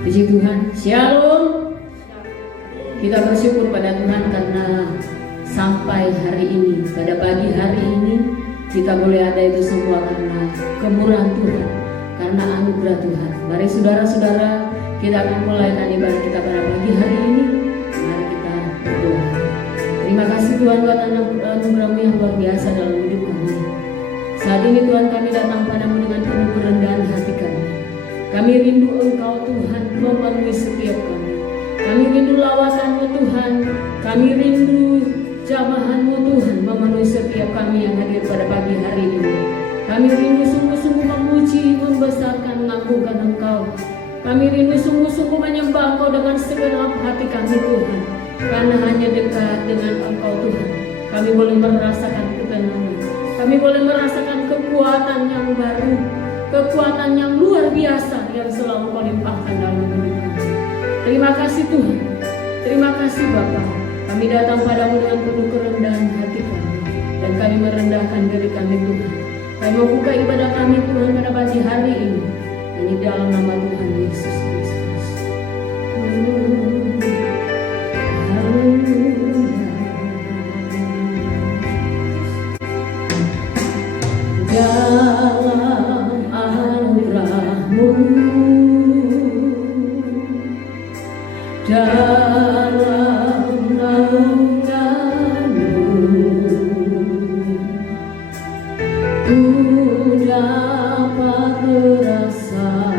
Puji Tuhan, Shalom. Kita bersyukur pada Tuhan karena sampai hari ini, pada pagi hari ini kita boleh ada itu semua karena kemurahan Tuhan, karena anugerah Tuhan. Mari saudara-saudara, kita akan mulaikan ibadah kita pada pagi hari ini. Mari kita berdoa. Terima kasih Tuhan buat anugerah-Mu yang luar biasa dalam hidup kami. Saat ini Tuhan, kami datang padamu dengan penuh kerendahan hati kami. Kami rindu Engkau Tuhan memenuhi setiap kami. Kami rindu lawasan-Mu Tuhan. Kami rindu jamahan-Mu Tuhan memenuhi setiap kami yang hadir pada pagi hari ini. Kami rindu sungguh-sungguh memuji, membesarkan, mengagungkan Engkau. Kami rindu sungguh-sungguh menyembah Engkau dengan segenap hati kami Tuhan. Karena hanya dekat dengan Engkau Tuhan, kami boleh merasakan ketenangan. Kami boleh merasakan kekuatan yang baru, kekuatan yang luar biasa yang selalu Kau limpahkan dalam hidup kami. Terima kasih Tuhan, terima kasih Bapa. Kami datang padamu dengan penuh kerendahan hati kami, dan kami merendahkan diri kami Tuhan. Kami membuka ibadah kami Tuhan pada pagi hari ini, dan di dalam nama Tuhan Yesus Kristus. Dalam anugerah-Mu, dalam naungan-Mu, ku dapat merasakan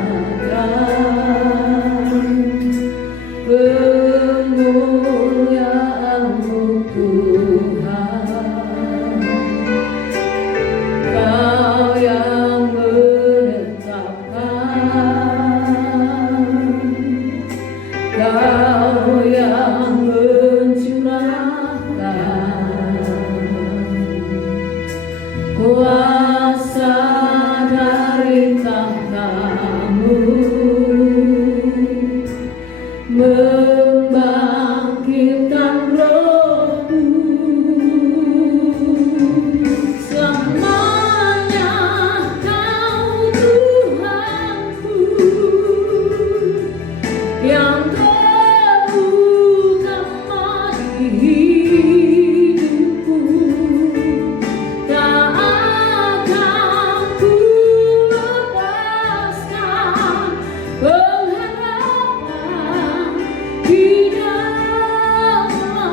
kemuliaan-Mu Tuhan. Kau yang menetapkan, Kau yang mencurahkan kuasa dari tahta-Mu, membangkitkan roh-Mu. Selamanya Kau Tuhanku, yang terutama di hidupku. Tak akan ku lepaskan pengharapan di dalam-Mu.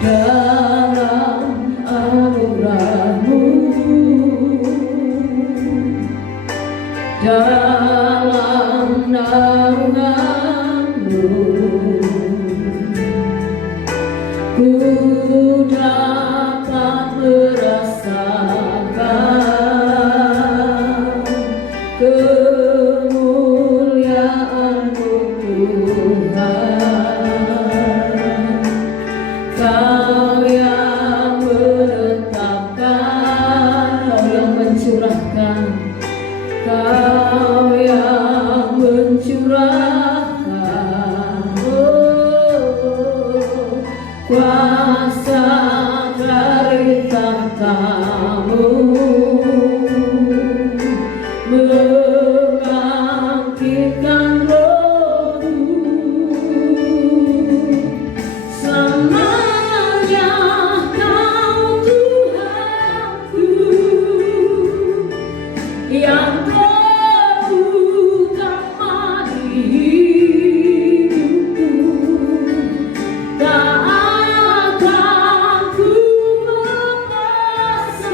Dalam anugerah-Mu, dalam naungan-Mu, ku dapat merasakan kemuliaan-Mu Tuhan. Kau yang menetapkan, Kau yang mencurahkan, Kau yang mencurahkan kuasa dari tahta-Mu, membangkitkan roh-Mu. Selamanya Kau Tuhanku, yang terutama di hidupku. Tak akan ku lepaskan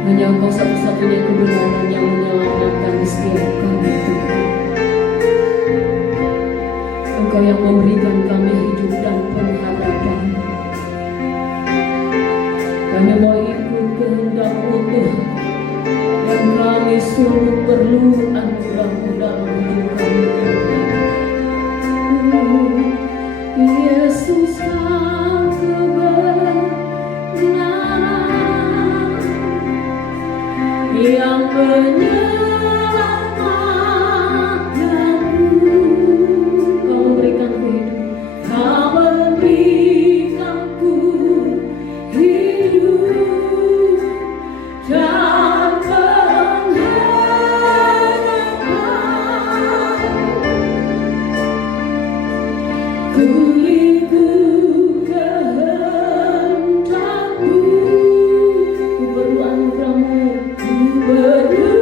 Hanya Engkau satu-satunya kebenaran yang menyelamatkan setiap kami, Tuhan. Engkau yang memberikan kami hidup dan pengharapan. Kami mau ikut kehendak-Mu, Tuhan, dan kami sungguh perlu anugerah-Mu dalam hidup kami. Yesus, Kau kebenaran yang menyelamatkanku. Kau memberikanku hidup, Kau memberikanku hidup dan pengharapan. Ku ikut kehendak-Mu, ku perlu anugerah-Mu, ku perlu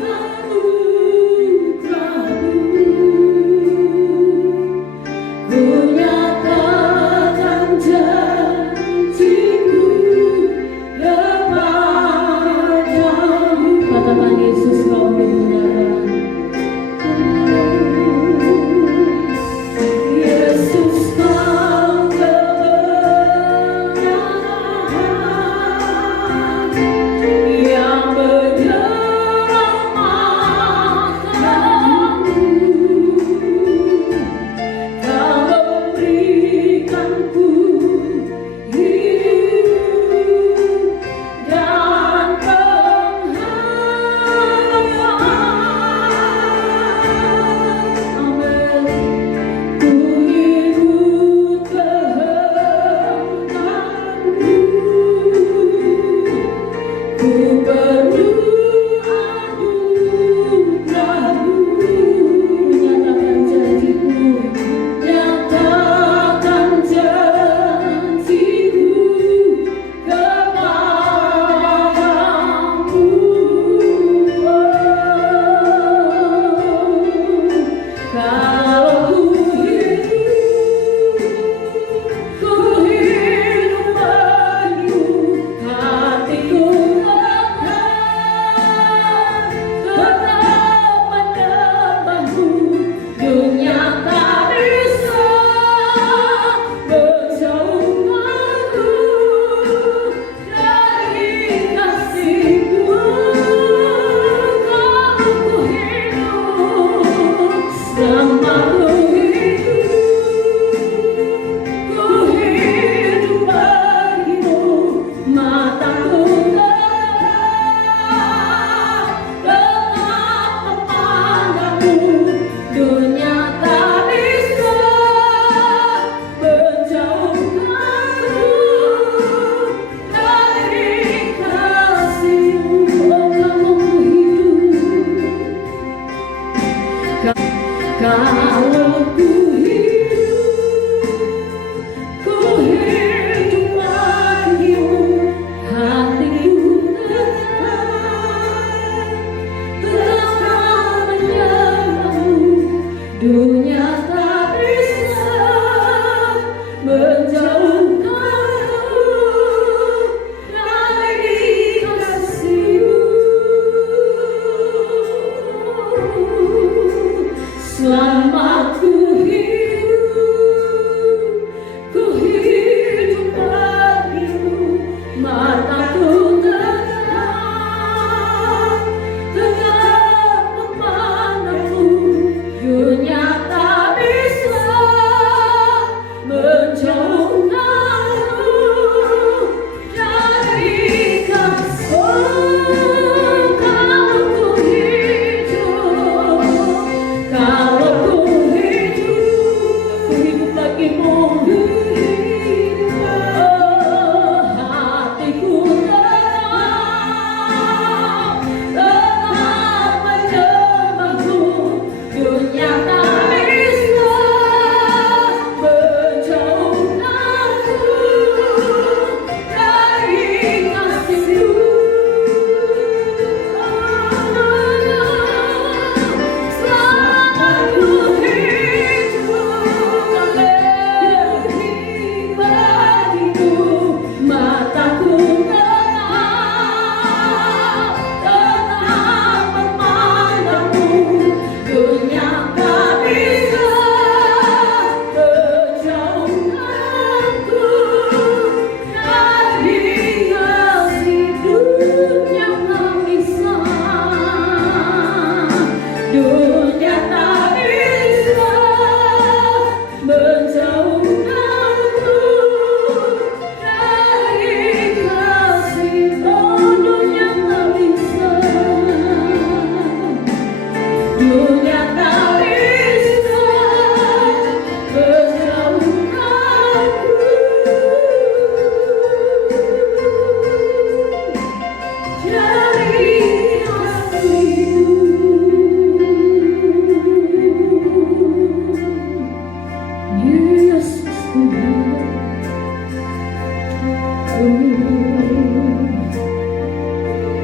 anugerah-Mu. Ku nyatakan janji-Mu kepadamu. Katakan, Yesus, Kau kebenaran. Yesus, Kau kebenaran yang menyelamatkanku. Kau memberikanku hidup dan pengharapan. Amin. Ku ikut kehendak-Mu, ku perlu anugerah-Mu. Nyatakan janji-Mu, nyatakan janji-Mu kepadamu. Kalau ku hidup penuh, hatiku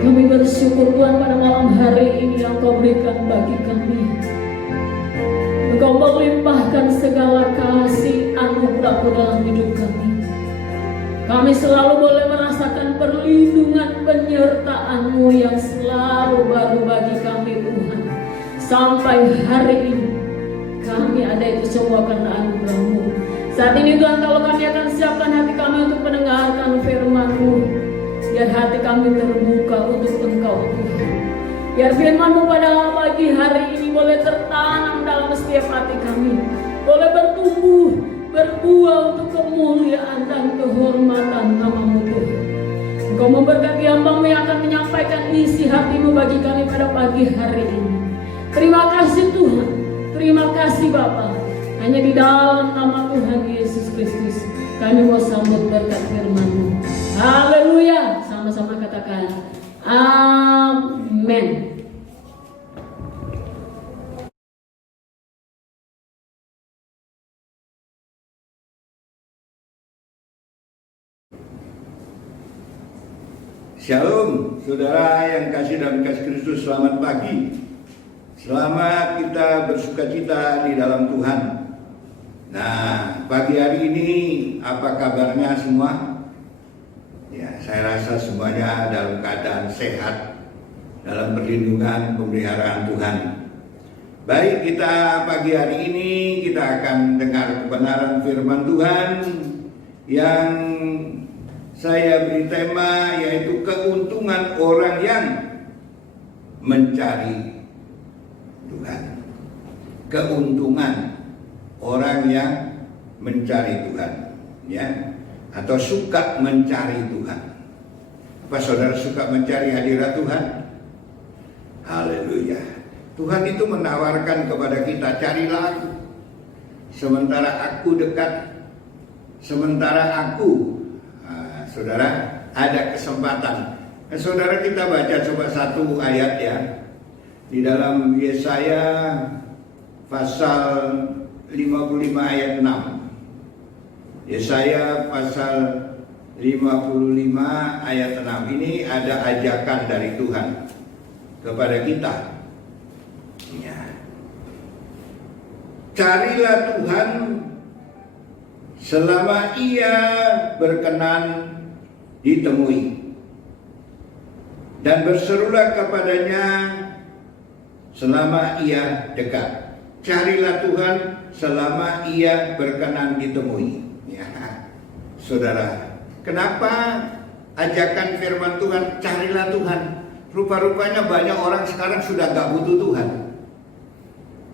Kami bersyukur Tuhan pada malam hari ini yang Kau berikan bagi kami. Engkau melimpahkan segala kasih anugerah-Mu dalam hidup kami. Kami selalu boleh merasakan perlindungan penyertaan-Mu yang selalu baru bagi kami Tuhan. Sampai hari ini kami ada itu semua karena anugerah-Mu. Saat ini Tuhan, kalau kami akan siapkan hati kami untuk mendengarkan firman-Mu, biar hati kami terbuka untuk Engkau Tuhan. Biar firman-Mu pada pagi hari ini boleh tertanam dalam setiap hati kami, boleh bertumbuh, berbuah untuk kemuliaan dan kehormatan nama-Mu Tuhan. Engkau memberkati hamba-Mu yang akan menyampaikan isi hati-Mu bagi kami pada pagi hari ini. Terima kasih Tuhan, terima kasih Bapa. Hanya di dalam nama Tuhan Yesus Kristus kami mau sambut berkat firman-Mu. Haleluya. Sama-sama katakan amin. Shalom, saudara yang kasih dalam kasih Kristus, selamat pagi. Selamat kita bersukacita di dalam Tuhan. Nah, pagi hari ini apa kabarnya semua? Ya, saya rasa semuanya dalam keadaan sehat, dalam perlindungan pemeliharaan Tuhan. Baik, kita pagi hari ini kita akan dengar kebenaran firman Tuhan yang saya beri tema yaitu keuntungan orang yang mencari Tuhan. Keuntungan orang yang mencari Tuhan, ya, atau suka mencari Tuhan. Apa saudara suka mencari hadirat Tuhan? Haleluya. Tuhan itu menawarkan kepada kita, carilah aku, sementara aku dekat, sementara aku. Saudara, ada kesempatan. Saudara, kita baca coba satu ayat ya, di dalam Yesaya pasal 55 ayat 6. Yesaya pasal 55 ayat 6. Ini ada ajakan dari Tuhan kepada kita. Ya. Carilah Tuhan selama Ia berkenan ditemui, dan berserulah kepadanya selama Ia dekat. Carilah Tuhan selama Ia berkenan ditemui. Ya, saudara, kenapa ajakan firman Tuhan carilah Tuhan? Rupa-rupanya banyak orang sekarang sudah gak butuh Tuhan.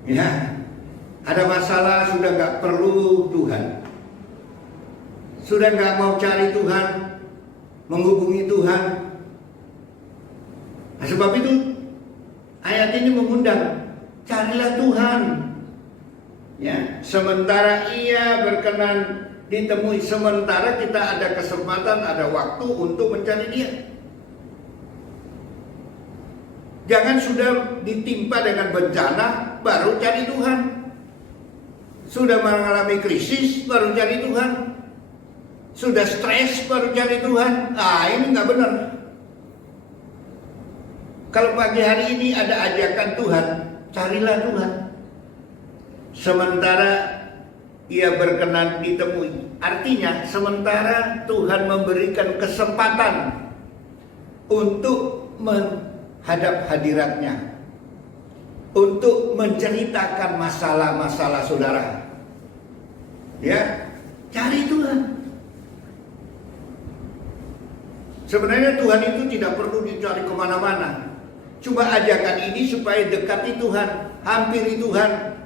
Ya, ada masalah sudah gak perlu Tuhan, sudah gak mau cari Tuhan, menghubungi Tuhan. Nah, sebab itu ayat ini mengundang, carilah Tuhan. Ya, sementara Ia berkenan ditemui, sementara kita ada kesempatan, ada waktu untuk mencari Dia. Jangan sudah ditimpa dengan bencana baru cari Tuhan. Sudah mengalami krisis baru cari Tuhan. Sudah stres baru cari Tuhan. Ini nggak benar. Kalau pagi hari ini ada ajakan Tuhan, carilah Tuhan sementara Ia berkenan ditemui. Artinya sementara Tuhan memberikan kesempatan untuk menghadap hadiratnya, untuk menceritakan masalah-masalah saudara. Ya, cari Tuhan. Sebenarnya Tuhan itu tidak perlu dicari kemana-mana. Cuma ajakan ini supaya dekati Tuhan, hampiri Tuhan.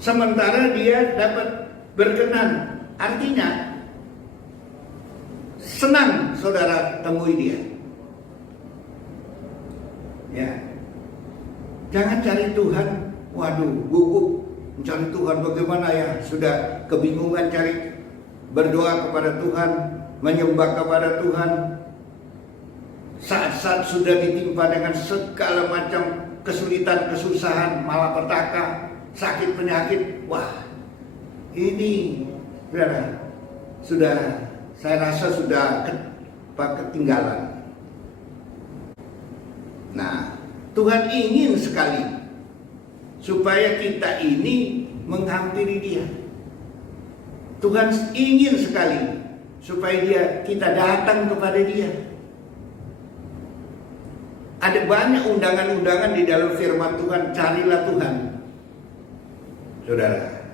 Sementara Dia dapat berkenan. Artinya senang saudara temui Dia. Ya, jangan cari Tuhan, waduh, gugup mencari Tuhan bagaimana ya, sudah kebingungan cari, berdoa kepada Tuhan, menyembah kepada Tuhan. Saat-saat sudah ditimpa dengan segala macam kesulitan, kesusahan, malapetaka, sakit penyakit, wah, ini saudara, sudah saya rasa sudah tanpa ketinggalan. Nah, Tuhan ingin sekali supaya kita ini menghampiri Dia. Tuhan ingin sekali supaya kita datang kepada Dia. Ada banyak undangan-undangan di dalam firman Tuhan, carilah Tuhan. Saudara,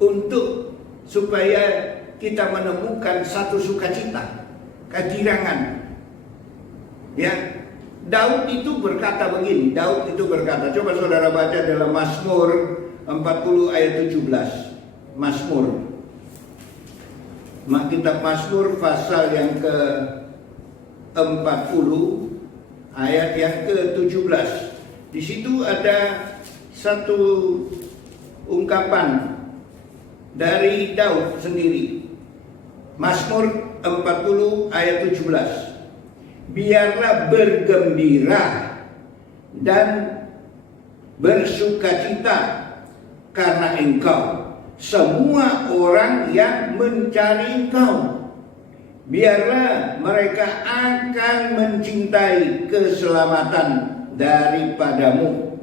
untuk supaya kita menemukan satu sukacita, kegirangan. Ya, Daud itu berkata begini, coba saudara baca dalam Mazmur 40 ayat 17. Mazmur. Kitab Mazmur pasal yang ke-40 ayat yang ke-17. Di situ ada satu ungkapan dari Daud sendiri. Mazmur 40 ayat 17. Biarlah bergembira dan bersukacita karena Engkau, semua orang yang mencari Engkau. Biarlah mereka akan mencintai keselamatan daripadamu.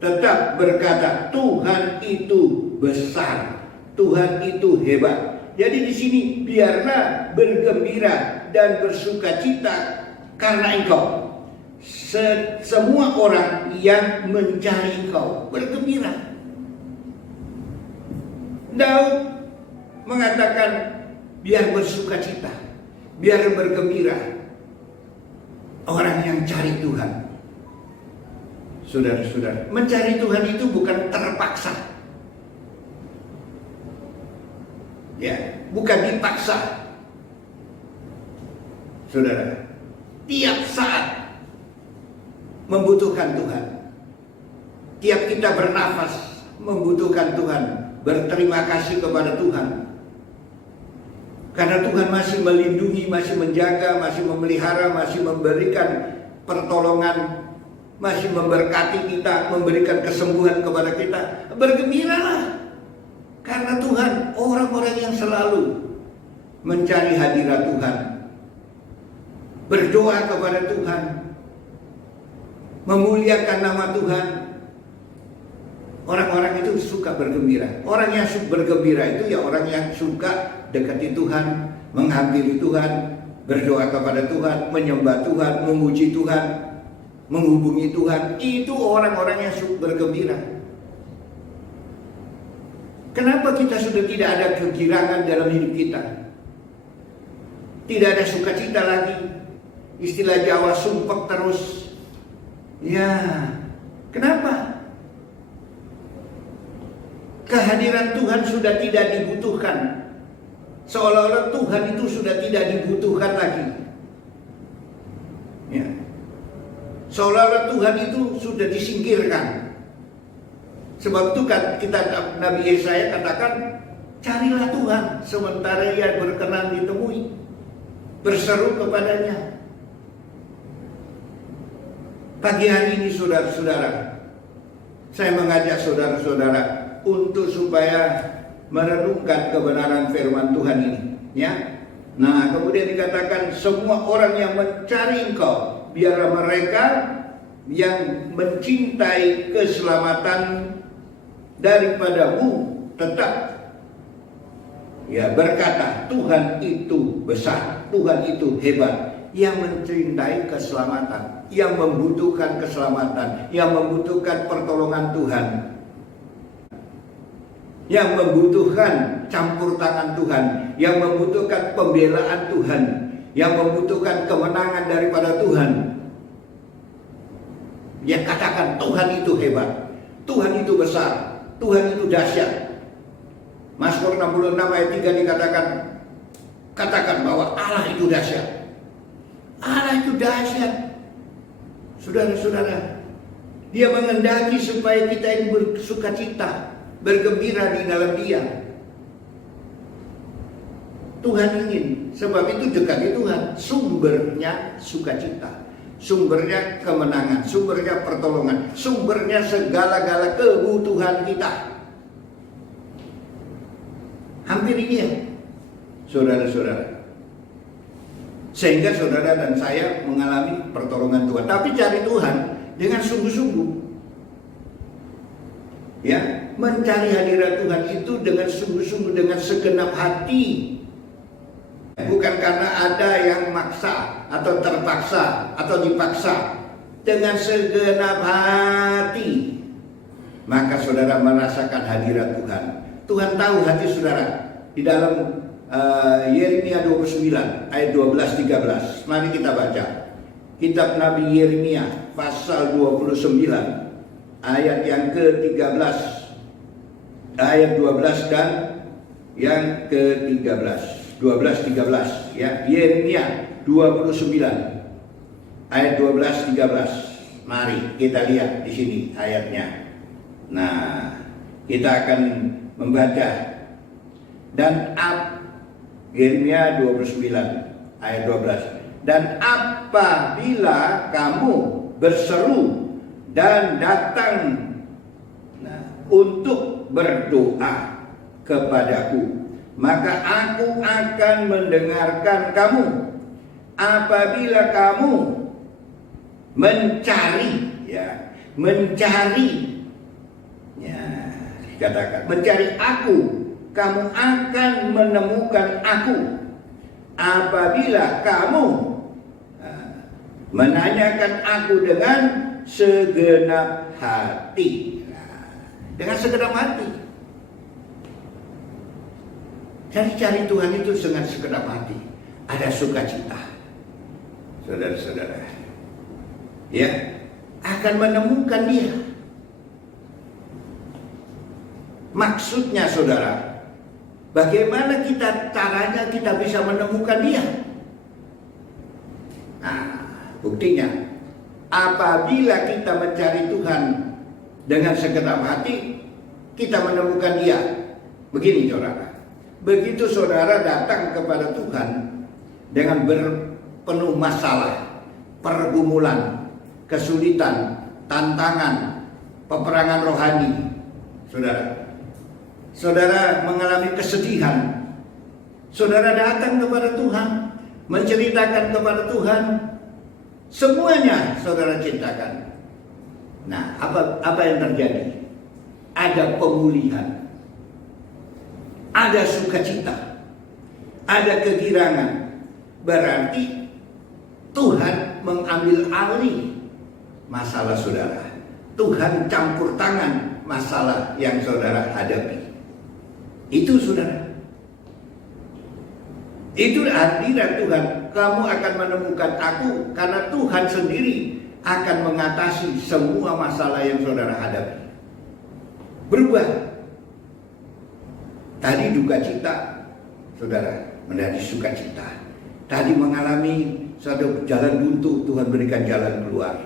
Tetap berkata, Tuhan itu besar, Tuhan itu hebat. Jadi di sini biarlah bergembira dan bersukacita karena Engkau. Semua orang yang mencari Engkau bergembira. Daud mengatakan biar bersukacita, biar bergembira orang yang cari Tuhan. Saudara-saudara, mencari Tuhan itu bukan terpaksa. Ya, bukan dipaksa. Saudara, tiap saat membutuhkan Tuhan. Tiap kita bernafas membutuhkan Tuhan. Berterima kasih kepada Tuhan. Karena Tuhan masih melindungi, masih menjaga, masih memelihara, masih memberikan pertolongan, masih memberkati kita, memberikan kesembuhan kepada kita. Bergembiralah. Karena Tuhan, orang-orang yang selalu mencari hadirat Tuhan, berdoa kepada Tuhan, memuliakan nama Tuhan, orang-orang itu suka bergembira. Orang yang bergembira itu ya orang yang suka dekati Tuhan, menghampiri Tuhan, berdoa kepada Tuhan, menyembah Tuhan, memuji Tuhan, menghubungi Tuhan. Itu orang-orang yang suka bergembira. Kenapa kita sudah tidak ada kegirangan dalam hidup kita? Tidak ada sukacita lagi. Istilah Jawa sumpek terus. Ya, kenapa? Kehadiran Tuhan sudah tidak dibutuhkan. Seolah-olah Tuhan itu sudah tidak dibutuhkan lagi. Ya. Seolah-olah Tuhan itu sudah disingkirkan. Sebab itu kan Nabi Yesaya katakan, carilah Tuhan sementara Ia berkenan ditemui. Berseru kepadanya. Pagi hari ini saudara-saudara, saya mengajak saudara-saudara untuk supaya merenungkan kebenaran firman Tuhan ini, ya. Nah, kemudian dikatakan semua orang yang mencari Engkau, biarlah mereka yang mencintai keselamatan daripadamu tetap ya berkata, Tuhan itu besar, Tuhan itu hebat. Yang mencintai keselamatan, yang membutuhkan keselamatan, yang membutuhkan pertolongan Tuhan, yang membutuhkan campur tangan Tuhan, yang membutuhkan pembelaan Tuhan, yang membutuhkan kemenangan daripada Tuhan. Dia katakan Tuhan itu hebat, Tuhan itu besar, Tuhan itu dahsyat. Mazmur 66 ayat 3 dikatakan, katakan bahwa Allah itu dahsyat. Allah itu dahsyat. Saudara-saudara, Dia mengendaki supaya kita ini bersukacita, bergembira di dalam Dia. Tuhan ingin, sebab itu dekati Tuhan. Sumbernya sukacita, sumbernya kemenangan, sumbernya pertolongan, sumbernya segala-gala kebutuhan kita. Hampir ini ya, saudara-saudara. Sehingga saudara dan saya mengalami pertolongan Tuhan. Tapi cari Tuhan dengan sungguh-sungguh. Ya, mencari hadirat Tuhan itu dengan sungguh-sungguh, dengan segenap hati. Bukan karena ada yang maksa atau terpaksa atau dipaksa. Dengan segenap hati, maka saudara merasakan hadirat Tuhan. Tuhan tahu hati saudara. Di dalam Yeremia 29 ayat 12-13. Mari kita baca. Kitab Nabi Yeremia pasal 29 ayat yang ke-13, ayat 12 dan yang ke-13. 12-13 ya. Yeremia 29 ayat 12-13. Mari kita lihat di sini ayatnya. Nah, kita akan membaca. Dan Yeremia 29 ayat 12. Dan apabila kamu berseru dan datang untuk berdoa kepadaku, maka aku akan mendengarkan kamu. Apabila kamu mencari, dikatakan mencari aku, kamu akan menemukan aku. Apabila kamu menanyakan aku dengan segenap hati. Dengan segenap hati. Cari Tuhan itu dengan segenap hati. Ada sukacita. Saudara-saudara. Ya, akan menemukan Dia. Maksudnya saudara, bagaimana caranya kita bisa menemukan Dia? Nah, buktinya, apabila kita mencari Tuhan dengan segenap hati, kita menemukan Dia. Begini saudara, begitu saudara datang kepada Tuhan dengan penuh masalah, pergumulan, kesulitan, tantangan, peperangan rohani, saudara mengalami kesedihan, saudara datang kepada Tuhan, menceritakan kepada Tuhan, semuanya saudara ceritakan. Nah, apa yang terjadi? Ada pemulihan, ada sukacita, ada kegirangan. Berarti Tuhan mengambil alih masalah saudara. Tuhan campur tangan masalah yang saudara hadapi. Itu saudara. Itu hadirat Tuhan. Kamu akan menemukan aku karena Tuhan sendiri akan mengatasi semua masalah yang saudara hadapi. Berubah. Tadi duka cita, saudara, menjadi sukacita. Tadi mengalami satu jalan buntu, Tuhan berikan jalan keluar.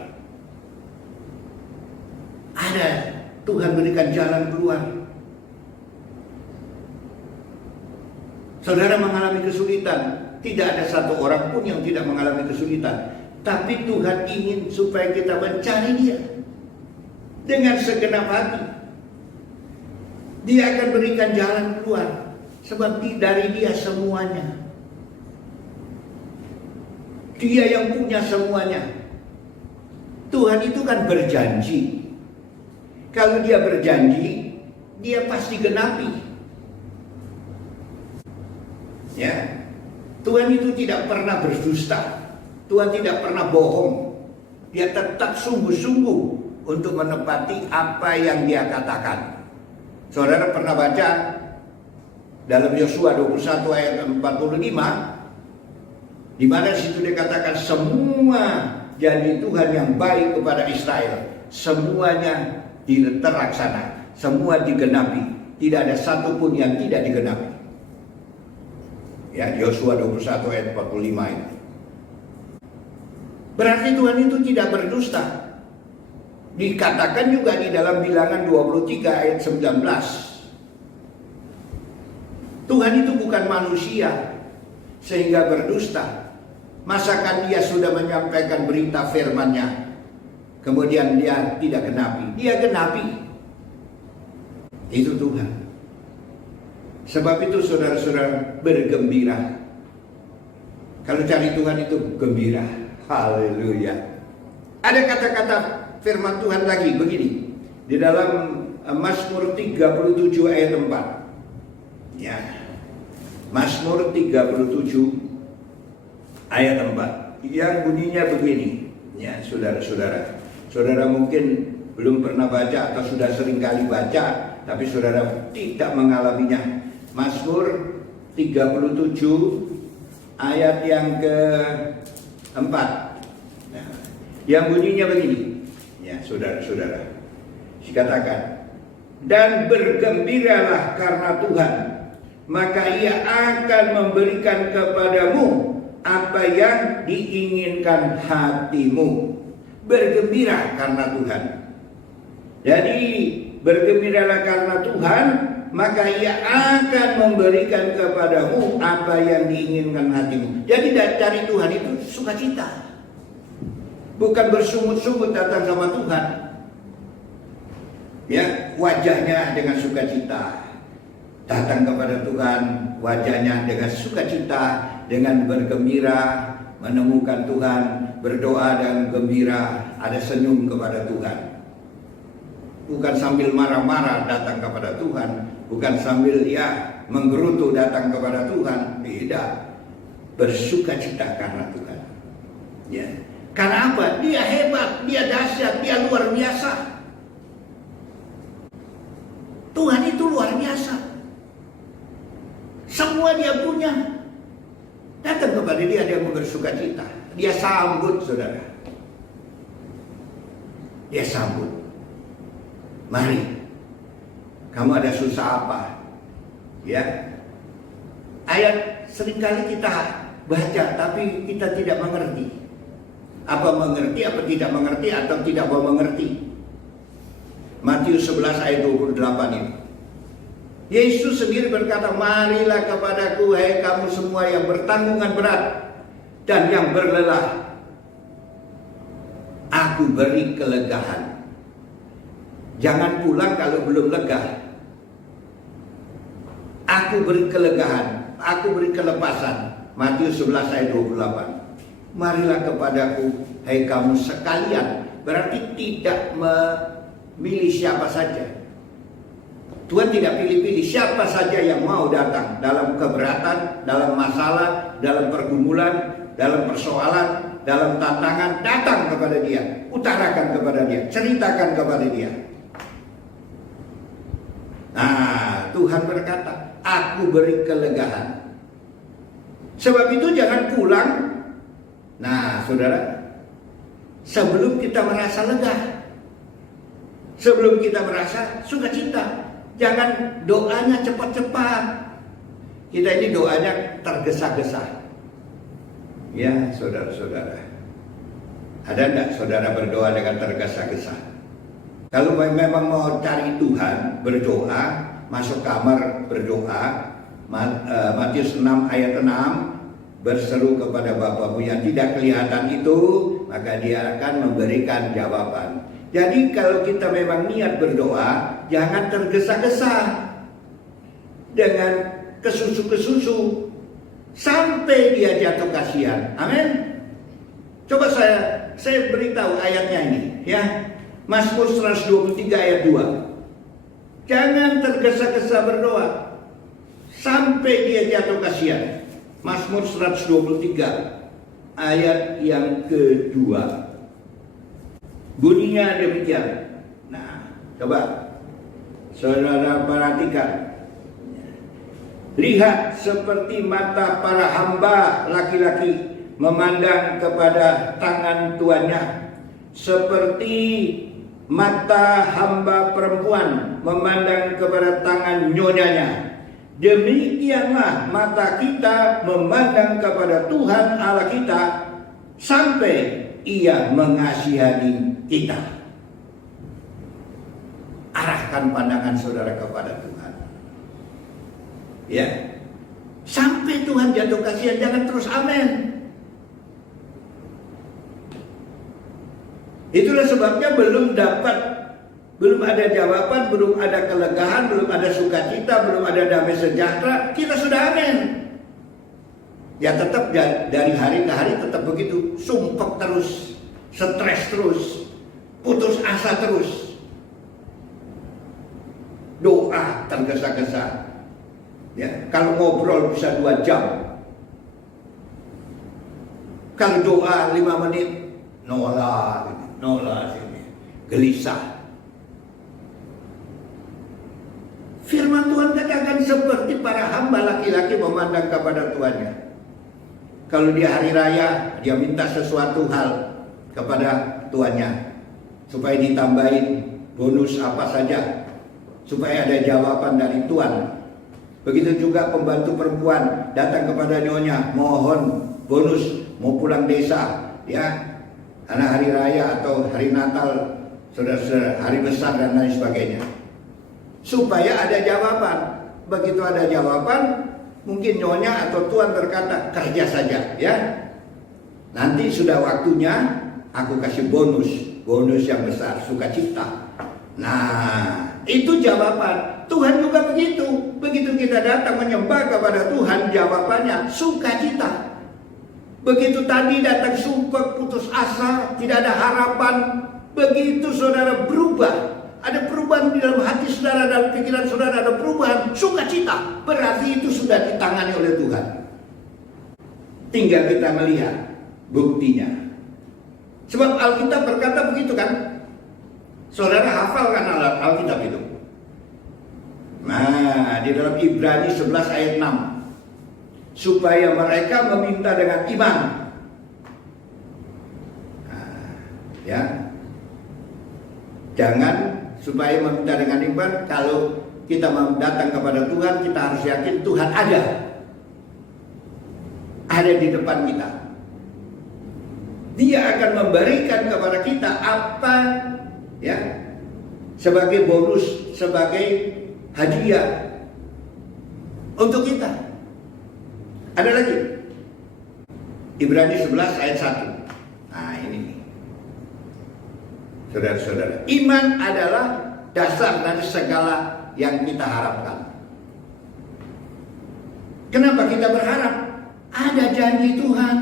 Ada, Tuhan berikan jalan keluar. Saudara mengalami kesulitan, tidak ada satu orang pun yang tidak mengalami kesulitan. Tapi Tuhan ingin supaya kita mencari Dia dengan segenap hati. Dia akan berikan jalan keluar, sebab dari Dia semuanya. Dia yang punya semuanya. Tuhan itu kan berjanji. Kalau Dia berjanji, Dia pasti genapi. Ya, Tuhan itu tidak pernah berdusta. Tuhan tidak pernah bohong. Dia tetap sungguh-sungguh untuk menepati apa yang Dia katakan. Saudara pernah baca dalam Yosua 21 ayat 45, di mana situ dikatakan semua janji Tuhan yang baik kepada Israel, semuanya terlaksana, semua digenapi. Tidak ada satu pun yang tidak digenapi. Ya, Yosua 21 ayat 45 ini. Berarti Tuhan itu tidak berdusta. Dikatakan juga di dalam Bilangan 23 ayat 19. Tuhan itu bukan manusia sehingga berdusta. Masakan Dia sudah menyampaikan berita firman-Nya, kemudian Dia tidak genapi? Dia genapi. Itu Tuhan. Sebab itu saudara-saudara bergembira. Kalau cari Tuhan itu gembira. Haleluya. Ada kata-kata firman Tuhan lagi begini. Di dalam Mazmur 37 ayat 4. Ya. Mazmur 37 ayat 4. Yang bunyinya begini. Ya, saudara-saudara. Saudara mungkin belum pernah baca atau sudah sering kali baca, tapi saudara tidak mengalaminya. Mazmur 37 ayat yang keempat. Nah, yang bunyinya begini. Ya, saudara-saudara. Dikatakan, dan bergembiralah karena Tuhan, maka Ia akan memberikan kepadamu apa yang diinginkan hatimu. Bergembira karena Tuhan. Jadi bergembiralah karena Tuhan, maka Ia akan memberikan kepadamu apa yang diinginkan hatimu. Jadi cari Tuhan itu sukacita, bukan bersungut-sungut datang sama Tuhan. Ya, wajahnya dengan sukacita datang kepada Tuhan, wajahnya dengan sukacita, dengan bergembira menemukan Tuhan, berdoa dan gembira, ada senyum kepada Tuhan. Bukan sambil marah-marah datang kepada Tuhan, bukan sambil menggerutu datang kepada Tuhan, tidak. Bersukacita karena Tuhan. Ya. Karena apa? Dia hebat, dia dahsyat, dia luar biasa. Tuhan itu luar biasa. Semua dia punya. Datang kepada dia bersukacita. Dia sambut, saudara. Dia sambut. Mari, kamu ada susah apa? Ya, ayat seringkali kita baca, tapi kita tidak mengerti. Apa mengerti, apa tidak mengerti, atau tidak mau mengerti. Matius 11 ayat 28 ini. Yesus sendiri berkata, marilah kepadaku, hai kamu semua yang bertanggungan berat dan yang berlelah, aku beri kelegaan. Jangan pulang kalau belum lega. Aku beri kelegaan, aku beri kelepasan. Matius 11 ayat 28. Marilah kepadaku, hai kamu sekalian. Berarti tidak memilih siapa saja. Tuhan tidak pilih-pilih, siapa saja yang mau datang dalam keberatan, dalam masalah, dalam pergumulan, dalam persoalan, dalam tantangan, datang kepada dia, utarakan kepada dia, ceritakan kepada dia. Nah, Tuhan berkata, aku beri kelegaan. Sebab itu jangan pulang. Nah, saudara, sebelum kita merasa lega, sebelum kita merasa sukacita, jangan doanya cepat-cepat. Kita ini doanya tergesa-gesa. Ya, saudara-saudara. Ada enggak saudara berdoa dengan tergesa-gesa? Kalau memang mau cari Tuhan, berdoa, masuk kamar berdoa. Matius 6 ayat 6, berseru kepada Bapamu yang tidak kelihatan itu, maka Dia akan memberikan jawaban. Jadi kalau kita memang niat berdoa, jangan tergesa-gesa dengan kesusu-kesusu sampai dia jatuh kasihan. Amin. Coba saya beritahu ayatnya ini, ya. Mazmur 123 ayat 2. Jangan tergesa-gesa berdoa sampai dia jatuh kasihan. Mazmur 123 ayat yang kedua. Bunyinya demikian. Nah, coba saudara perhatikan. Lihat seperti mata para hamba laki-laki memandang kepada tangan tuannya, seperti mata hamba perempuan memandang kepada tangan nyonyanya. Demikianlah mata kita memandang kepada Tuhan Allah kita sampai Ia mengasihani kita. Arahkan pandangan saudara kepada Tuhan. Ya. Sampai Tuhan jatuh kasihan, jangan terus amin. Itulah sebabnya belum ada jawaban, belum ada kelegaan, belum ada sukacita, belum ada damai sejahtera, kita sudah amin. Ya tetap dari hari ke hari tetap begitu, sumpek terus, stres terus, putus asa terus, doa tergesa-gesa. Ya, kalau ngobrol bisa 2 jam, kalau doa 5 menit, nolak sini, gelisah. Firman Tuhan katakan seperti para hamba laki-laki memandang kepada tuannya. Kalau dia hari raya, dia minta sesuatu hal kepada tuannya supaya ditambahin bonus apa saja, supaya ada jawaban dari tuan. Begitu juga pembantu perempuan datang kepada nyonya, mohon bonus, mau pulang desa, ya, karena hari raya atau hari Natal, saudara-saudara, hari besar dan lain sebagainya, supaya ada jawaban. Begitu ada jawaban, mungkin nyonya atau tuan berkata, kerja saja, ya. Nanti sudah waktunya aku kasih bonus yang besar, sukacita. Nah, itu jawaban. Tuhan juga begitu. Begitu kita datang menyembah kepada Tuhan, jawabannya sukacita. Begitu tadi datang sumpah, putus asa, tidak ada harapan, begitu saudara berubah, ada perubahan di dalam hati saudara, dalam pikiran saudara ada perubahan, sukacita, berarti itu sudah ditangani oleh Tuhan. Tinggal kita melihat buktinya. Sebab Alkitab berkata begitu kan? Saudara hafalkan Alkitab itu. Nah, di dalam Ibrani 11 ayat 6. Supaya mereka meminta dengan iman. Nah, ya. Jangan supaya meminta dengan iman. Kalau kita datang kepada Tuhan, kita harus yakin Tuhan ada di depan kita. Dia akan memberikan kepada kita apa, ya, sebagai bonus, sebagai hadiah untuk kita. Ada lagi Ibrani 11 ayat 1. Nah ini, saudara-saudara, iman adalah dasar dari segala yang kita harapkan. Kenapa kita berharap? Ada janji Tuhan,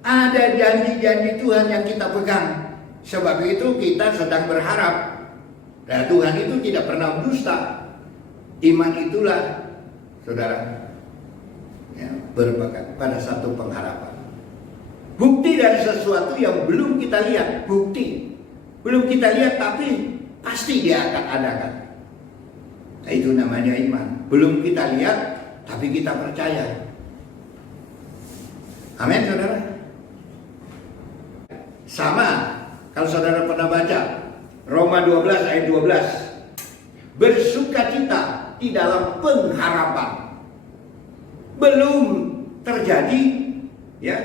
ada janji-janji Tuhan yang kita pegang. Sebab itu kita sedang berharap. Dan Tuhan itu tidak pernah berdusta. Iman itulah, saudara, ya, berpegang pada satu pengharapan. Bukti dari sesuatu yang belum kita lihat. Bukti belum kita lihat tapi pasti dia akan adakan. Nah, itu namanya iman. Belum kita lihat tapi kita percaya. Amin, saudara. Sama kalau saudara pernah baca Roma 12 ayat 12. Bersukacita di dalam pengharapan. Belum terjadi, ya,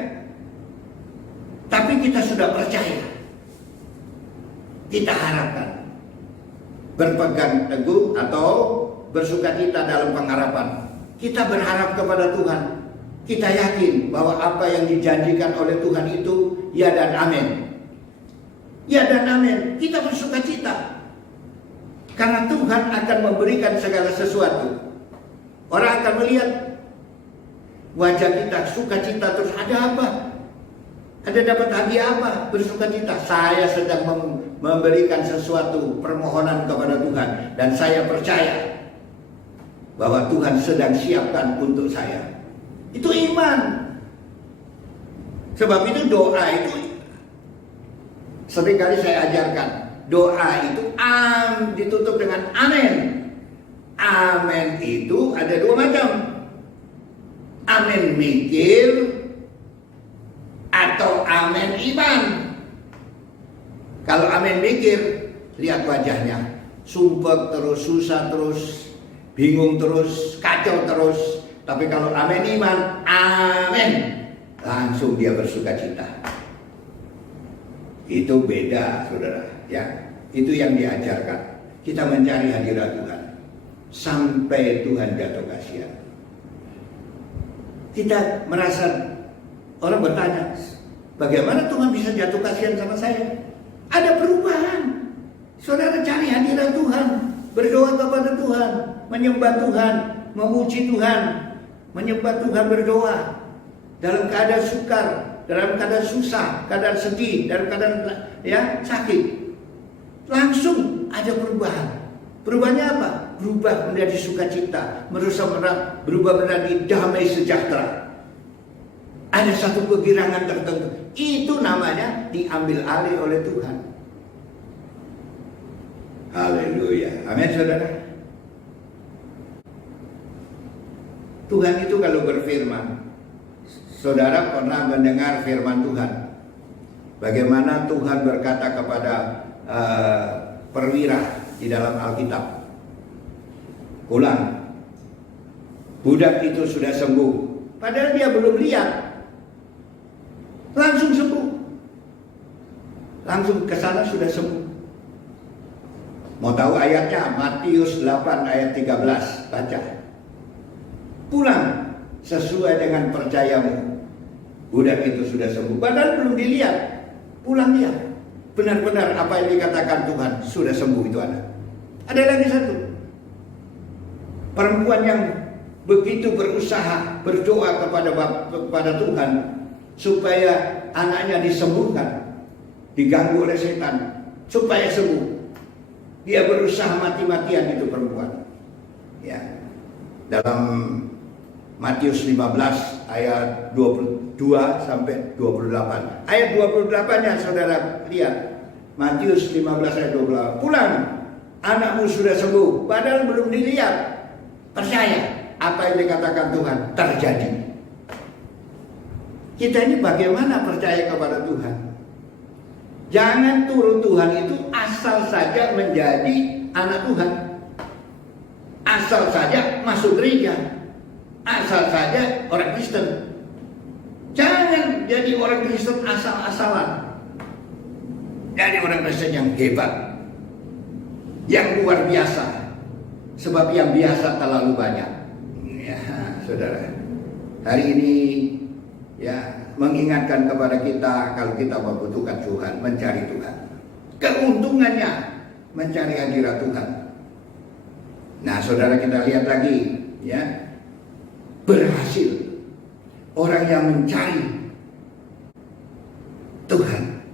tapi kita sudah percaya, kita harapkan, berpegang teguh atau bersukacita dalam pengharapan. Kita berharap kepada Tuhan, kita yakin bahwa apa yang dijanjikan oleh Tuhan itu ya dan amin, ya dan amin. Kita bersukacita karena Tuhan akan memberikan segala sesuatu. Orang akan melihat wajah kita sukacita terus. Ada apa? Ada dapat hadiah apa? Bersukacita. Saya sedang memberikan sesuatu permohonan kepada Tuhan dan saya percaya bahwa Tuhan sedang siapkan untuk saya. Itu iman. Sebab itu doa itu seringkali saya ajarkan. Doa itu ditutup dengan amin. Amin itu ada 2 macam. Amin mikir atau amin iman. Kalau amin mikir, lihat wajahnya, sumpek terus, susah terus, bingung terus, kacau terus. Tapi kalau amin iman, amin, langsung dia bersukacita. Itu beda, saudara, ya. Itu yang diajarkan. Kita mencari hadirat Tuhan sampai Tuhan jatuh kasihan. Kita merasa, orang bertanya, bagaimana Tuhan bisa jatuh kasihan sama saya? Ada perubahan. Saudara cari hadirat Tuhan, berdoa kepada Tuhan, menyembah Tuhan, memuji Tuhan, menyembah Tuhan, berdoa. dalam keadaan sukar, dalam keadaan susah, keadaan sedih, dalam keadaan sakit, langsung ada perubahan. Perubahannya apa? Berubah menjadi sukacita, berubah menjadi damai sejahtera. Ada satu kegirangan tertentu. Itu namanya diambil alih oleh Tuhan. Haleluya. Amin, saudara. Tuhan itu kalau berfirman, saudara pernah mendengar firman Tuhan. Bagaimana Tuhan berkata kepada perwira di dalam Alkitab. Ulang. Budak itu sudah sembuh. Padahal dia belum lihat. Langsung sembuh. Langsung ke sana sudah sembuh. Mau tahu ayatnya? Matius 8 ayat 13. Baca. Pulang sesuai dengan percayamu. Budak itu sudah sembuh. Padahal belum dilihat. Pulang dia. Benar-benar apa yang dikatakan Tuhan sudah sembuh itu anak. Ada lagi satu. Perempuan yang begitu berusaha berdoa kepada Tuhan supaya anaknya disembuhkan, diganggu oleh setan supaya sembuh. Dia berusaha mati-matian itu perempuan. Ya. Dalam Matius 15 ayat 22 sampai 28. Ayat 28-nya saudara lihat. Matius 15 ayat 28. Pulang, anakmu sudah sembuh, padahal belum dilihat. Percaya apa yang dikatakan Tuhan terjadi. Kita ini bagaimana percaya kepada Tuhan? Jangan turun Tuhan itu asal saja menjadi anak Tuhan. Asal saja masuk gereja. Asal saja orang Kristen. Jangan jadi orang Kristen asal-asalan. Jadi orang Kristen yang hebat, yang luar biasa. Sebab yang biasa terlalu banyak. Ya, saudara. Hari ini mengingatkan kepada kita kalau kita membutuhkan Tuhan, mencari Tuhan. Keuntungannya mencari hadirat Tuhan. Nah, saudara, kita lihat lagi, berhasil orang yang mencari Tuhan,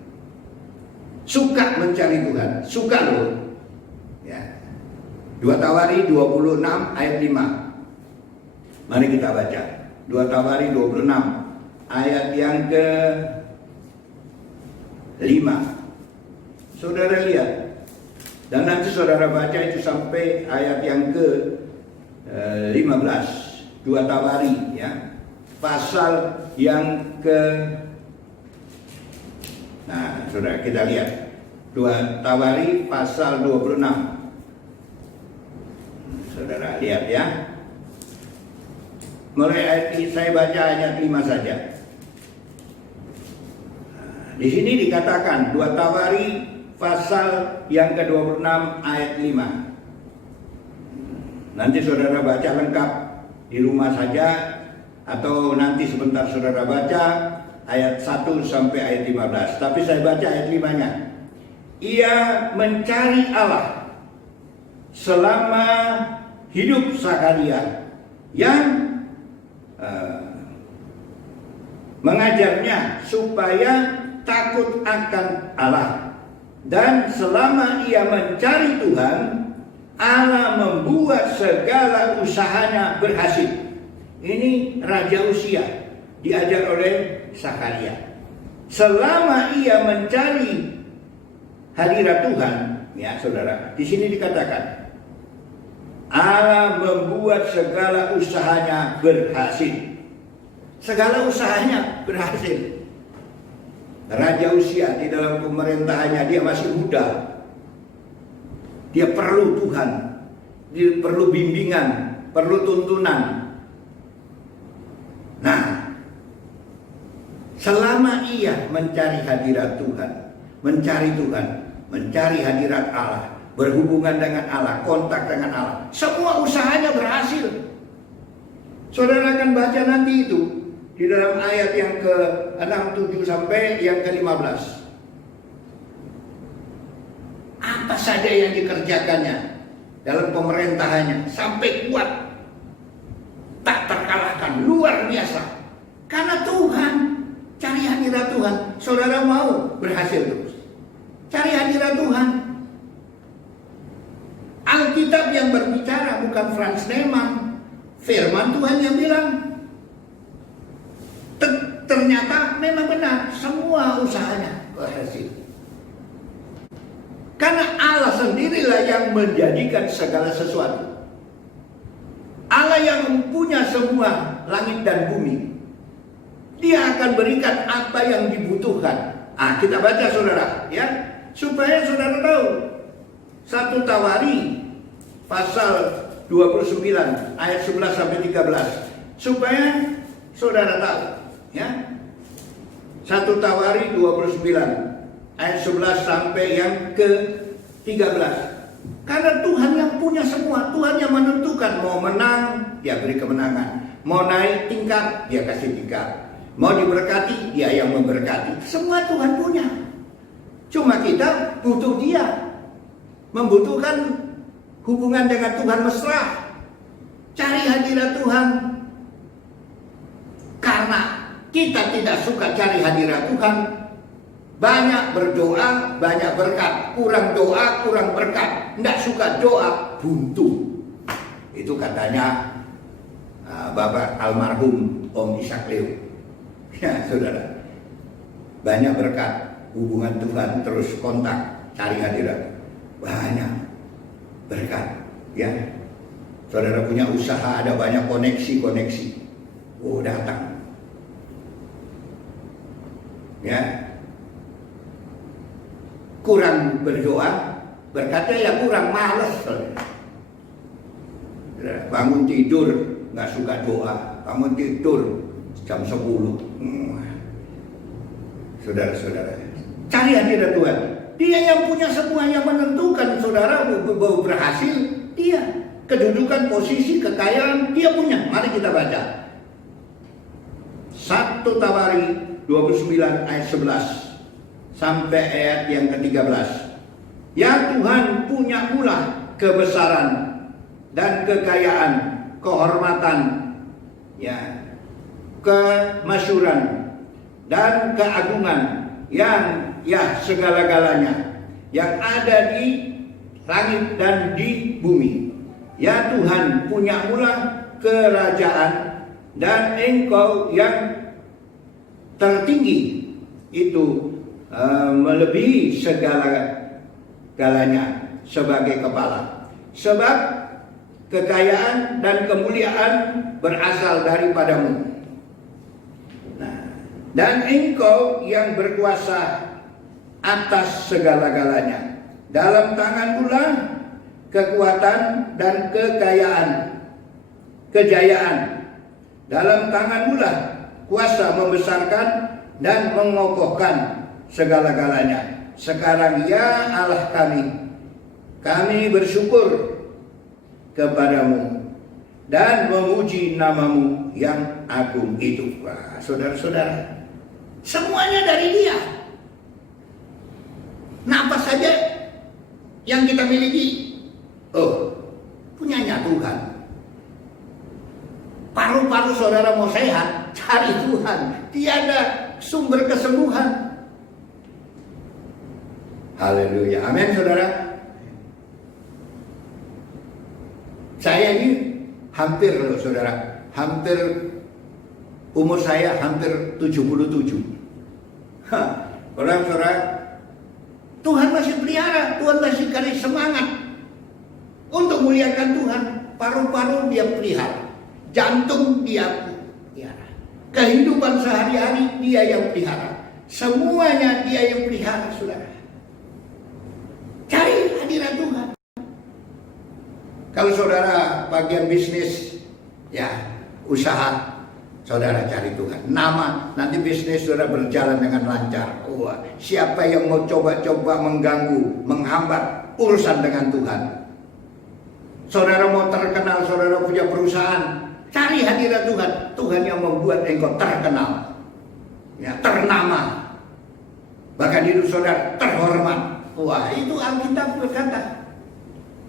suka mencari Tuhan, suka loh. 2 Tawari 26 ayat 5. Mari kita baca. 2 Tawari 26 ayat yang ke-5. Saudara lihat. Dan nanti saudara baca itu sampai ayat yang ke-15. 2 Tawari pasal yang Nah, saudara kita lihat. 2 Tawari pasal 26. Saudara lihat ya. Mulai ayat saya baca ayat 5 saja. Di sini dikatakan 2 Tawari pasal yang ke-26 ayat 5. Nanti saudara baca lengkap di rumah saja atau nanti sebentar saudara baca ayat 1 sampai ayat 15. Tapi saya baca ayat 5-nya. Ia mencari Allah selama hidup Zakaria yang mengajarnya supaya takut akan Allah, dan selama ia mencari Tuhan, Allah membuat segala usahanya berhasil. Ini Raja Uzia diajar oleh Zakaria. Selama ia mencari hadirat Tuhan, ya saudara, di sini dikatakan Allah membuat segala usahanya berhasil. Segala usahanya berhasil. Raja Uzia di dalam pemerintahannya dia masih muda. Dia perlu Tuhan. Dia perlu bimbingan, perlu tuntunan. Nah, selama ia mencari hadirat Tuhan, mencari hadirat Allah, berhubungan dengan Allah, kontak dengan Allah, semua usahanya berhasil. Saudara akan baca nanti itu di dalam ayat yang ke-6, 7 sampai yang ke-15. Apa saja yang dikerjakannya dalam pemerintahannya sampai kuat, tak terkalahkan, luar biasa. Karena Tuhan, cari hadirat Tuhan. Saudara mau berhasil terus, cari hadirat Tuhan. Alkitab yang berbicara, bukan Franz Neumann. Firman Tuhan yang bilang. Ternyata memang benar, semua usahanya berhasil. Karena Allah sendirilah yang menjadikan segala sesuatu. Allah yang punya semua langit dan bumi. Dia akan berikan apa yang dibutuhkan. Kita baca saudara, ya, supaya saudara tahu. 1 Tawari pasal 29 ayat 11 sampai 13. Supaya saudara tahu, ya. 1 Tawari 29 ayat 11 sampai yang ke-13. Karena Tuhan yang punya semua, Tuhan yang menentukan. Mau menang, Dia beri kemenangan. Mau naik tingkat, Dia kasih tingkat. Mau diberkati, Dia yang memberkati. Semua Tuhan punya. Cuma kita butuh Dia. Membutuhkan hubungan dengan Tuhan mesra. Cari hadirat Tuhan. Karena kita tidak suka cari hadirat Tuhan, banyak berdoa, banyak berkat. Kurang doa, kurang berkat. Tidak suka doa, buntu. Itu katanya Bapak almarhum Om Ishak Leo. Ya saudara, banyak berkat, hubungan Tuhan, terus kontak, cari hadirat. Banyak berkat, ya. Saudara punya usaha, ada banyak koneksi-koneksi. Oh, datang. Ya, kurang berdoa, berkatnya ya kurang, malas. Bangun tidur nggak suka doa, bangun tidur jam 10. Saudara-saudara, cari hadirat Tuhan. Dia yang punya semua, yang menentukan saudara berhasil. Dia kedudukan, posisi, kekayaan, Dia punya. Mari kita baca 1 Tawari 29 ayat 11 sampai ayat yang ke-13. Ya Tuhan, punya pula kebesaran dan kekayaan, kehormatan, ya, kemasyhuran dan keagungan yang ya segala-galanya yang ada di langit dan di bumi. Ya Tuhan, punya pula kerajaan, dan Engkau yang tertinggi itu melebihi segala-galanya sebagai kepala. Sebab kekayaan dan kemuliaan berasal daripadamu. Nah, dan Engkau yang berkuasa atas segala-galanya. Dalam tangan pula kekuatan dan kekayaan, kejayaan. Dalam tangan pula kuasa membesarkan dan mengokohkan segala-galanya. Sekarang ya Allah kami bersyukur kepadamu dan memuji namamu yang agung itu. Wah, saudara-saudara, semuanya dari Dia. Nah, apa saja yang kita miliki? Oh, punyanya Tuhan. Paru-paru saudara mau sehat, cari Tuhan. Tiada sumber kesembuhan. Haleluya, amin saudara. Saya ini hampir loh saudara, umur saya hampir 77. Orang saudara, Tuhan masih pelihara, Tuhan masih kasih semangat untuk muliakan Tuhan. Paru-paru Dia pelihara, jantung Dia pelihara, kehidupan sehari-hari Dia yang pelihara, semuanya Dia yang pelihara saudara. Cari hadirat Tuhan. Kalau saudara bagian bisnis, ya usaha, saudara cari Tuhan. Nama, nanti bisnis saudara berjalan dengan lancar. Wah, siapa yang mau coba-coba mengganggu, menghambat urusan dengan Tuhan? Saudara mau terkenal, saudara punya perusahaan, cari hadirat Tuhan. Tuhan yang membuat engkau terkenal, ya, ternama, bahkan hidup saudara terhormat. Wah, itu Alkitab berkata.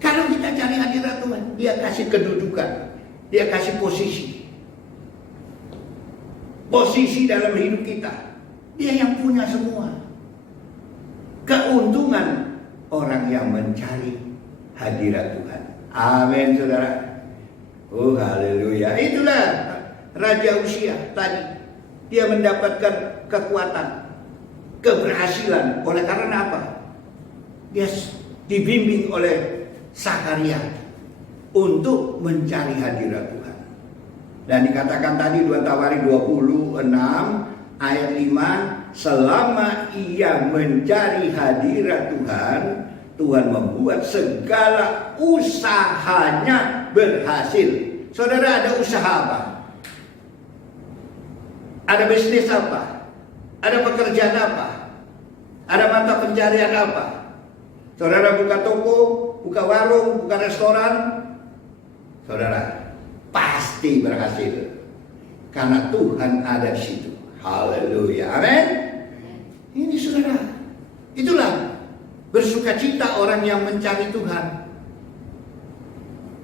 Kalau kita cari hadirat Tuhan, Dia kasih kedudukan, Dia kasih posisi. posisi dalam hidup kita. Dia yang punya semua. Keuntungan orang yang mencari hadirat Tuhan. Amin, saudara. Oh, haleluya. Itulah Raja Uzia tadi. Dia mendapatkan kekuatan, keberhasilan. Oleh karena apa? Dia dibimbing oleh Sakaria untuk mencari hadirat Tuhan. Dan dikatakan tadi 2 Tawari 26 ayat 5, selama ia mencari hadirat Tuhan, Tuhan membuat segala usahanya berhasil. Saudara, ada usaha apa? Ada bisnis apa? Ada pekerjaan apa? Ada mata pencarian apa? Saudara buka toko, buka warung, buka restoran, saudara pasti berhasil. Karena Tuhan ada di situ. Haleluya. Amin. Ini saudara. Itulah bersukacita orang yang mencari Tuhan.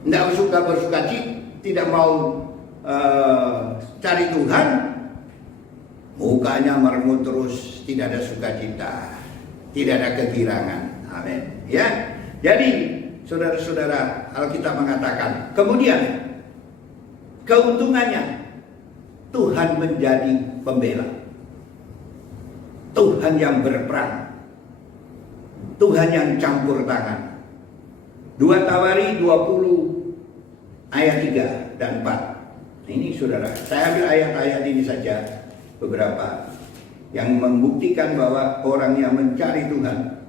Tidak suka bersukacita, tidak mau cari Tuhan, mukanya merengut terus, tidak ada sukacita, tidak ada kegirangan. Amin. Ya. Jadi saudara-saudara, Alkitab mengatakan, kemudian keuntungannya Tuhan menjadi pembela. Tuhan yang berperang. Tuhan yang campur tangan. 2 Tawari 20 ayat 3 dan 4. Ini saudara, saya ambil ayat-ayat ini saja, beberapa yang membuktikan bahwa orang yang mencari Tuhan,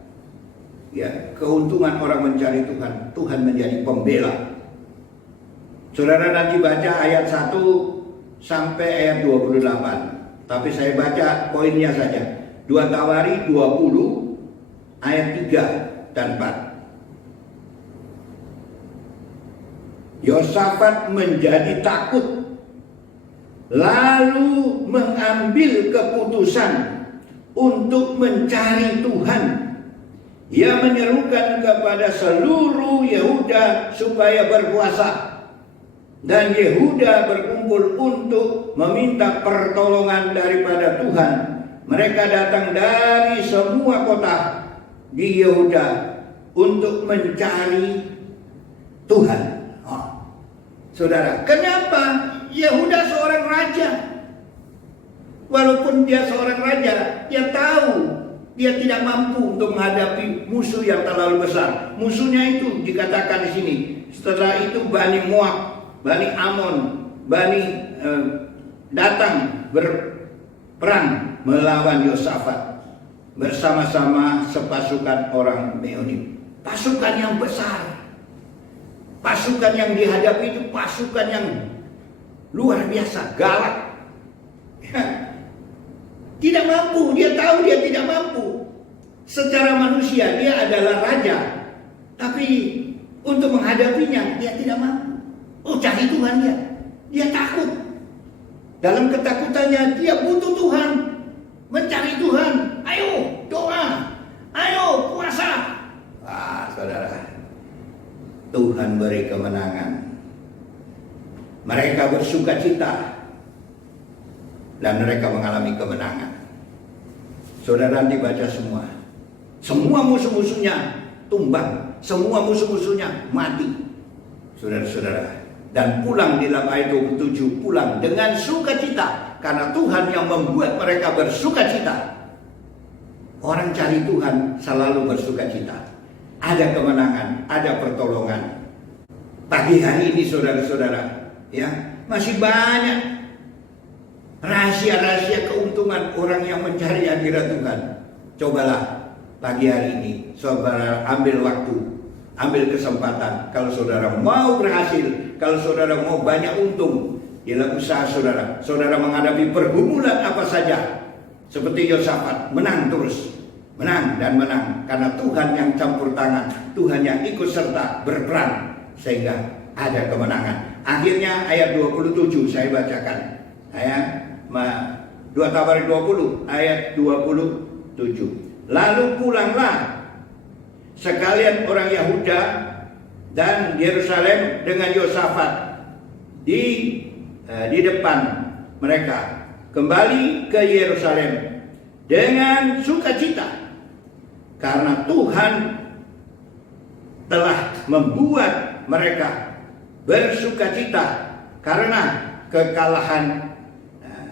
ya, keuntungan orang mencari Tuhan, Tuhan menjadi pembela. Saudara nanti baca ayat 1 sampai ayat 28. Tapi saya baca poinnya saja. 2 Tawari 20 ayat 3 dan 4. Yosafat menjadi takut, lalu mengambil keputusan untuk mencari Tuhan. Ia menyerukan kepada seluruh Yehuda supaya berpuasa. Dan Yehuda berkumpul untuk meminta pertolongan daripada Tuhan. Mereka datang dari semua kota di Yehuda untuk mencari Tuhan. Saudara, kenapa Yehuda seorang raja? Walaupun dia seorang raja, dia tahu dia tidak mampu untuk menghadapi musuh yang terlalu besar. Musuhnya itu dikatakan di sini. Setelah itu Bani Moab, Bani Amon, Bani datang berperang melawan Yosafat bersama-sama sepasukan orang Meonim. Pasukan yang besar. Pasukan yang dihadapi itu pasukan yang luar biasa, galak. Tidak mampu, dia tahu dia tidak mampu. Secara manusia dia adalah raja, tapi untuk menghadapinya dia tidak mampu. Oh, cari Tuhan dia takut. Dalam ketakutannya dia butuh Tuhan, mencari Tuhan. Ayo doa, ayo puasa. Saudara, Tuhan beri kemenangan. Mereka bersuka cita dan mereka mengalami kemenangan. Saudara dibaca semua. Semua musuh-musuhnya tumbang, semua musuh-musuhnya mati. Saudara-saudara, dan pulang di dalam ayat 27, pulang dengan sukacita karena Tuhan yang membuat mereka bersukacita. Orang cari Tuhan selalu bersukacita. Ada kemenangan, ada pertolongan. Pagi hari ini saudara-saudara, ya, masih banyak rahasia-rahasia keuntungan orang yang mencari hadirat Tuhan. Cobalah pagi hari ini saudara ambil waktu, ambil kesempatan. Kalau saudara mau berhasil, kalau saudara mau banyak untung dalam usaha saudara, saudara menghadapi pergumulan apa saja, seperti Yosafat, menang terus. Menang dan menang karena Tuhan yang campur tangan, Tuhan yang ikut serta berperang sehingga ada kemenangan. Akhirnya ayat 27 saya bacakan. Ayat 2 Tawari 20 ayat 27. Lalu pulanglah sekalian orang Yehuda dan Yerusalem dengan Yosafat di depan mereka kembali ke Yerusalem dengan sukacita, karena Tuhan telah membuat mereka bersukacita karena kekalahan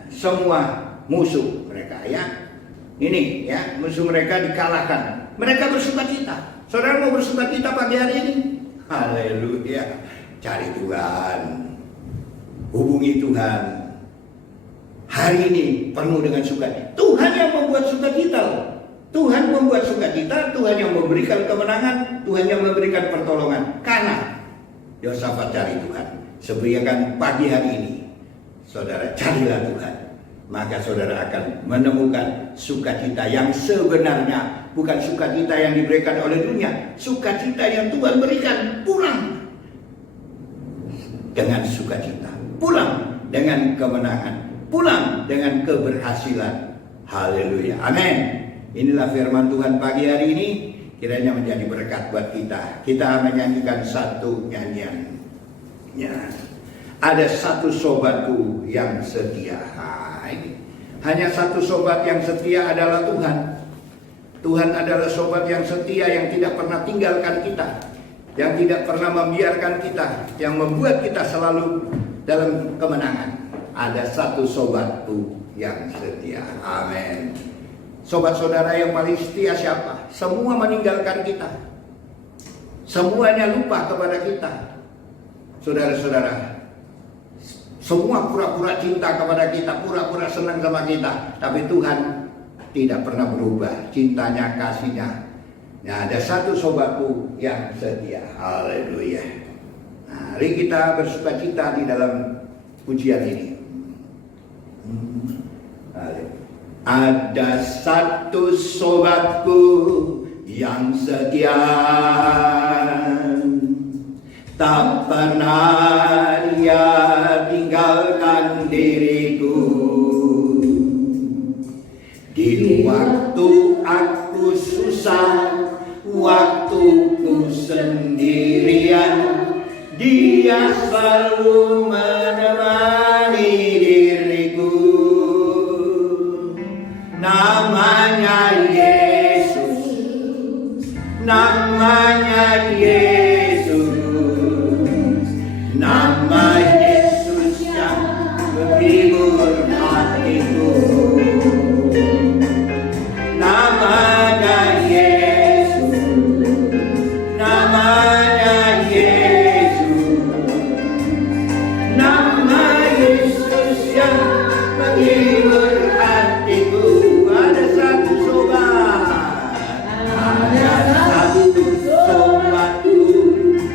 semua musuh mereka, ya. Ini ya, musuh mereka dikalahkan. Mereka bersukacita. Saudara mau bersukacita pagi hari ini? Haleluya. Cari Tuhan, hubungi Tuhan. Hari ini penuh dengan sukacita. Tuhan yang membuat sukacita. Tuhan membuat sukacita, Tuhan yang memberikan kemenangan, Tuhan yang memberikan pertolongan. Karena Yosafat cari Tuhan. Seberiakan pagi hari ini, saudara carilah Tuhan. Maka saudara akan menemukan sukacita yang sebenarnya. Bukan sukacita yang diberikan oleh dunia, sukacita yang Tuhan berikan. Pulang dengan sukacita, pulang dengan kemenangan, pulang dengan keberhasilan. Haleluya, amin. Inilah firman Tuhan pagi hari ini. Kiranya menjadi berkat buat kita. Kita menyanyikan satu nyanyian. Ya. Ada satu sobatku yang setia. Hanya satu sobat yang setia adalah Tuhan. Tuhan adalah sobat yang setia, yang tidak pernah tinggalkan kita, yang tidak pernah membiarkan kita, yang membuat kita selalu dalam kemenangan. Ada satu sobatku yang setia. Amin. Sobat saudara yang paling setia siapa? Semua meninggalkan kita, semuanya lupa kepada kita. Saudara-saudara, semua pura-pura cinta kepada kita, pura-pura senang sama kita, tapi Tuhan tidak pernah berubah cintanya, kasihnya. Nah, ada satu sobatku yang setia. Haleluya. Nah, mari kita bersukacita di dalam pujian ini. Ada satu sobatku yang setia, tak pernah dia tinggalkan diriku. Di waktu aku susah, waktuku sendirian, dia selalu menemani diriku. Namanya Yesus, namanya Yesus, nama Yesus yang menghibur hatiku. Namanya Yesus, namanya Yesus, nama Yesus yang menghibur hatiku. Ada satu sobat, ada satu sobatku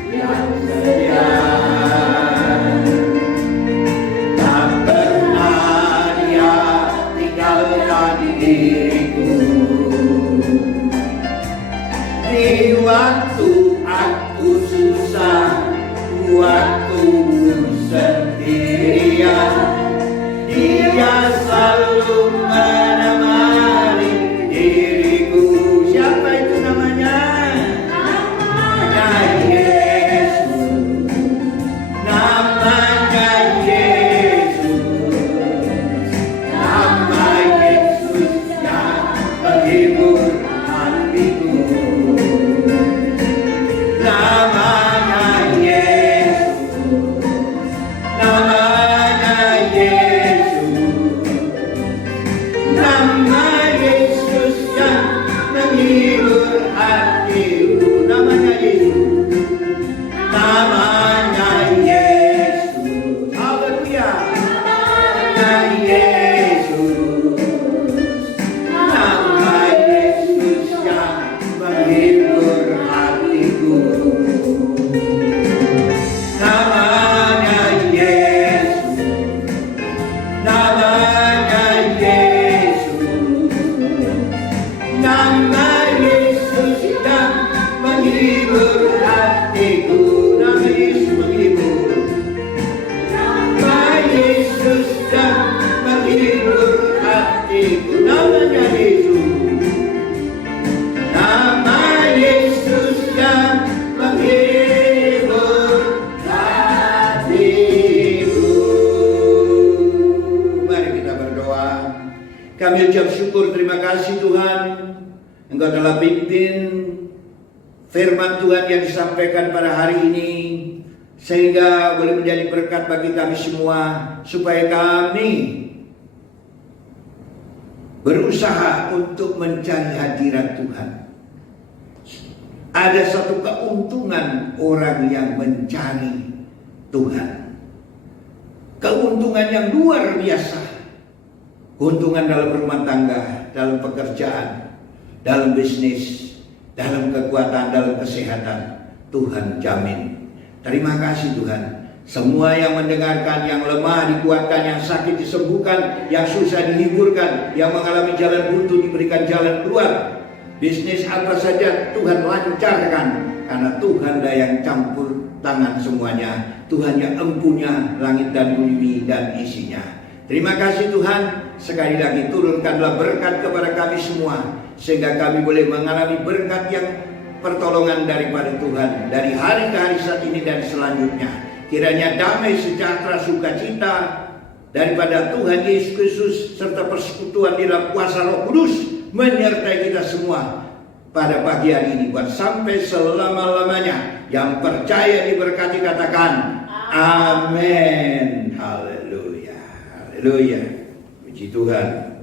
yang setia, tak pernah dia tinggalkan diriku. Di waktu aku susah, waktuku sendirian, dia selalu menemani diriku. Siapa itu namanya? Namanya Yesus, namanya Yesus, nama Yesus yang menghibur hatiku. Namanya Yesus, namanya Yesus, nama Yesus yang menghibur hatiku. Namanya Yesus, namanya Yesus. Haleluya. Namanya Yesus, nama Yesus yang menghibur hatiku. Namanya Yesus, namanya Yesus, nama Yesus yang menghibur hatiku. Nama Yesus menghibur, nama Yesus yang menghibur hatiku. Namanya Yesus, nama Yesus yang menghibur hatiku. Mari kita berdoa. bersyukur, terima kasih Tuhan, Engkau telah pimpin firman Tuhan yang disampaikan pada hari ini, sehingga boleh menjadi berkat bagi kami semua, supaya kami berusaha untuk mencari hadirat Tuhan. Ada satu keuntungan orang yang mencari Tuhan, keuntungan yang luar biasa. Keuntungan dalam rumah tangga, dalam pekerjaan, dalam bisnis, dalam kekuatan, dalam kesehatan, Tuhan jamin. Terima kasih Tuhan. Semua yang mendengarkan, yang lemah dikuatkan, yang sakit disembuhkan, yang susah dihiburkan, yang mengalami jalan buntu diberikan jalan keluar. Bisnis apa saja Tuhan lancarkan, karena Tuhan dah yang campur tangan semuanya. Tuhan yang empunya langit dan bumi dan isinya. Terima kasih Tuhan. Sekali lagi turunkanlah berkat kepada kami semua, sehingga kami boleh mengalami berkat yang pertolongan daripada Tuhan dari hari ke hari saat ini dan selanjutnya. Kiranya damai, sejahtera, sukacita daripada Tuhan Yesus Kristus serta persekutuan di dalam kuasa Roh Kudus menyertai kita semua pada pagi hari ini buat sampai selama-lamanya. Yang percaya diberkati katakan amin. Haleluya. Haleluya. Puji Tuhan.